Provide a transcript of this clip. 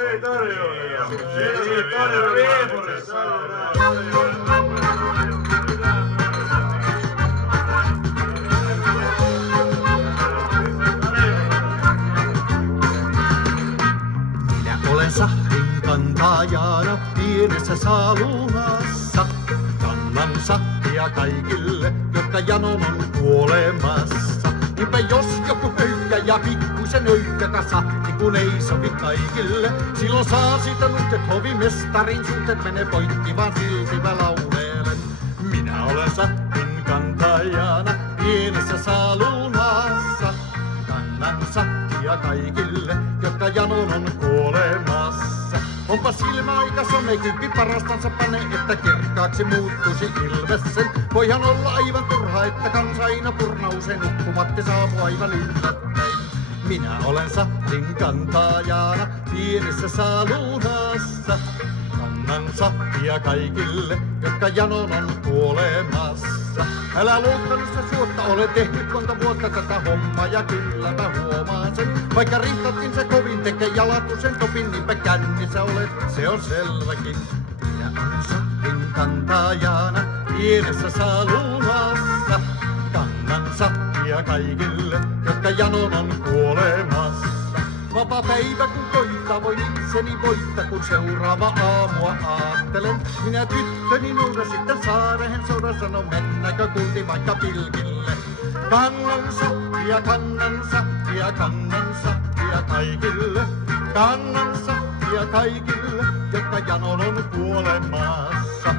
Ei tarjoa! Ei tarjoa! Olen sahdin kantajana pienessä salunassa. Kannan sahtia kaikille, jotka janon on kuolemassa. Niinpä jos joku höyhkä ja pikkuisen öyhkäkä sahti, kun ei sovi kaikille, silloin saa siitä nuhtet hovimestarin suhtet menee poikki, vaan silti mä lauleelen. Minä olen sahdin kantajana pienessä salunassa. Kannan sahtia kaikille, jotka janon on kuolemassa. Onpa silmäaika somekymppi parastansa pane, että kirkkaaksi muuttuisi ilmessen. Voihan olla aivan turha, että kansa aina purnauseen nukkumatta saapu aivan yllättäin. Minä olen sahdin kantajana pienessä salunassa. Kannan sahtia kaikille, jotka janon on kuolemassa. Älä luottanusta suotta, olen tehnyt monta vuotta tätä hommaa ja kyllä mä huomaan sen. Vaikka rihtatkin se kovin tekee jalatu sen topin, niinpä kännissä olet, se on selväkin. Minä olen sahdin kantajana pienessä salunassa. Kannan sahtia kaikille, jotka janon on kuolemassa. Vapaa päivä kun koittaa, voin itseni voittaa, kun seuraava aamua aattelen. Minä tyttöni nouda sitten saarehen soda, sano mennäkö kulti vaikka pilkille. Kannan sahtia, kannan sahtia, kannan sahtia kaikille. Kannan sahtia kaikille, jotka janon on kuolemassa.